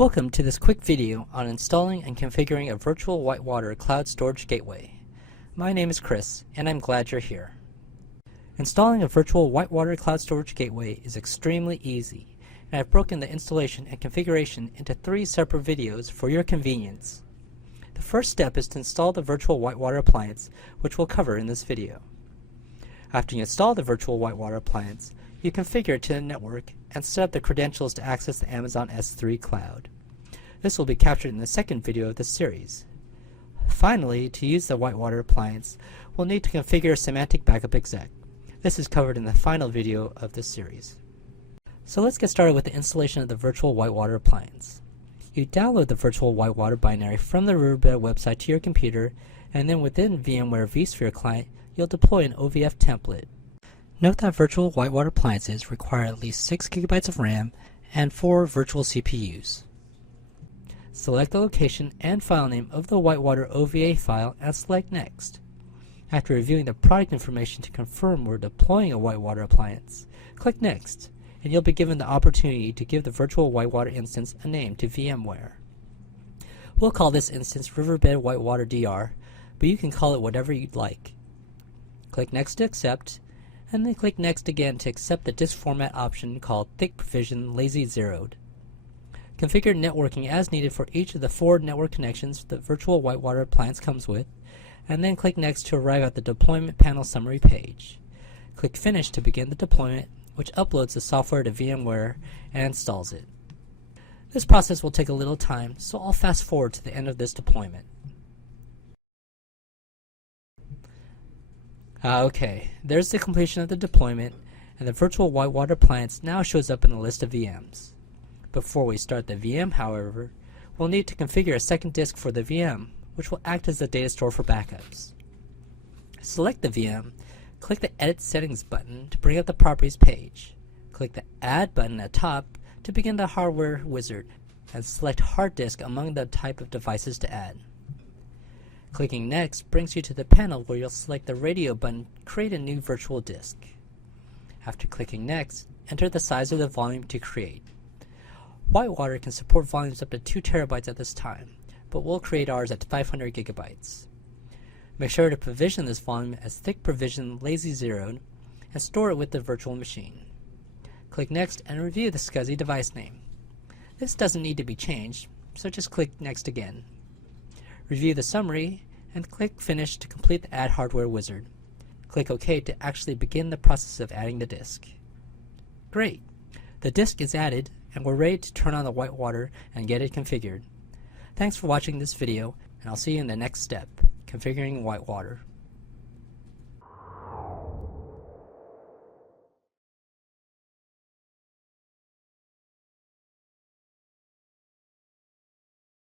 Welcome to this quick video on installing and configuring a virtual Whitewater cloud storage gateway. My name is Chris, and I'm glad you're here. Installing a virtual Whitewater cloud storage gateway is extremely easy, and I've broken the installation and configuration into 3 separate videos for your convenience. The first step is to install the virtual Whitewater appliance, which we'll cover in this video. After you install the virtual Whitewater appliance, you configure it to the network and set up the credentials to access the Amazon S3 cloud. This will be captured in the second video of this series. Finally, to use the Whitewater appliance, we'll need to configure Semantic Backup Exec. This is covered in the final video of this series. So let's get started with the installation of the virtual Whitewater appliance. You download the virtual Whitewater binary from the Riverbed website to your computer, and then within VMware vSphere client, you'll deploy an OVF template. Note that virtual Whitewater appliances require at least 6 GB of RAM and 4 virtual CPUs. Select the location and file name of the Whitewater OVA file and select Next. After reviewing the product information to confirm we're deploying a Whitewater appliance, click Next, and you'll be given the opportunity to give the virtual Whitewater instance a name to VMware. We'll call this instance Riverbed Whitewater DR, but you can call it whatever you'd like. Click Next to accept, and then click Next again to accept the disk format option called Thick Provision Lazy Zeroed. Configure networking as needed for each of the 4 network connections the virtual Whitewater appliance comes with, and then click Next to arrive at the deployment panel summary page. Click Finish to begin the deployment, which uploads the software to VMware and installs it. This process will take a little time, so I'll fast forward to the end of this deployment. Okay, there's the completion of the deployment, and the virtual Whitewater appliance now shows up in the list of VMs. Before we start the VM, however, we'll need to configure a second disk for the VM, which will act as the data store for backups. Select the VM, click the Edit Settings button to bring up the Properties page. Click the Add button at top to begin the hardware wizard, and select hard disk among the type of devices to add. Clicking Next brings you to the panel where you'll select the Radio button to create a new virtual disk. After clicking Next, enter the size of the volume to create. Whitewater can support volumes up to 2 TB at this time, but we'll create ours at 500 GB. Make sure to provision this volume as Thick Provision Lazy Zeroed and store it with the virtual machine. Click Next and review the SCSI device name. This doesn't need to be changed, so just click Next again. Review the summary and click Finish to complete the Add Hardware wizard. Click OK to actually begin the process of adding the disk. Great! The disk is added and we're ready to turn on the Whitewater and get it configured. Thanks for watching this video, and I'll see you in the next step, configuring Whitewater.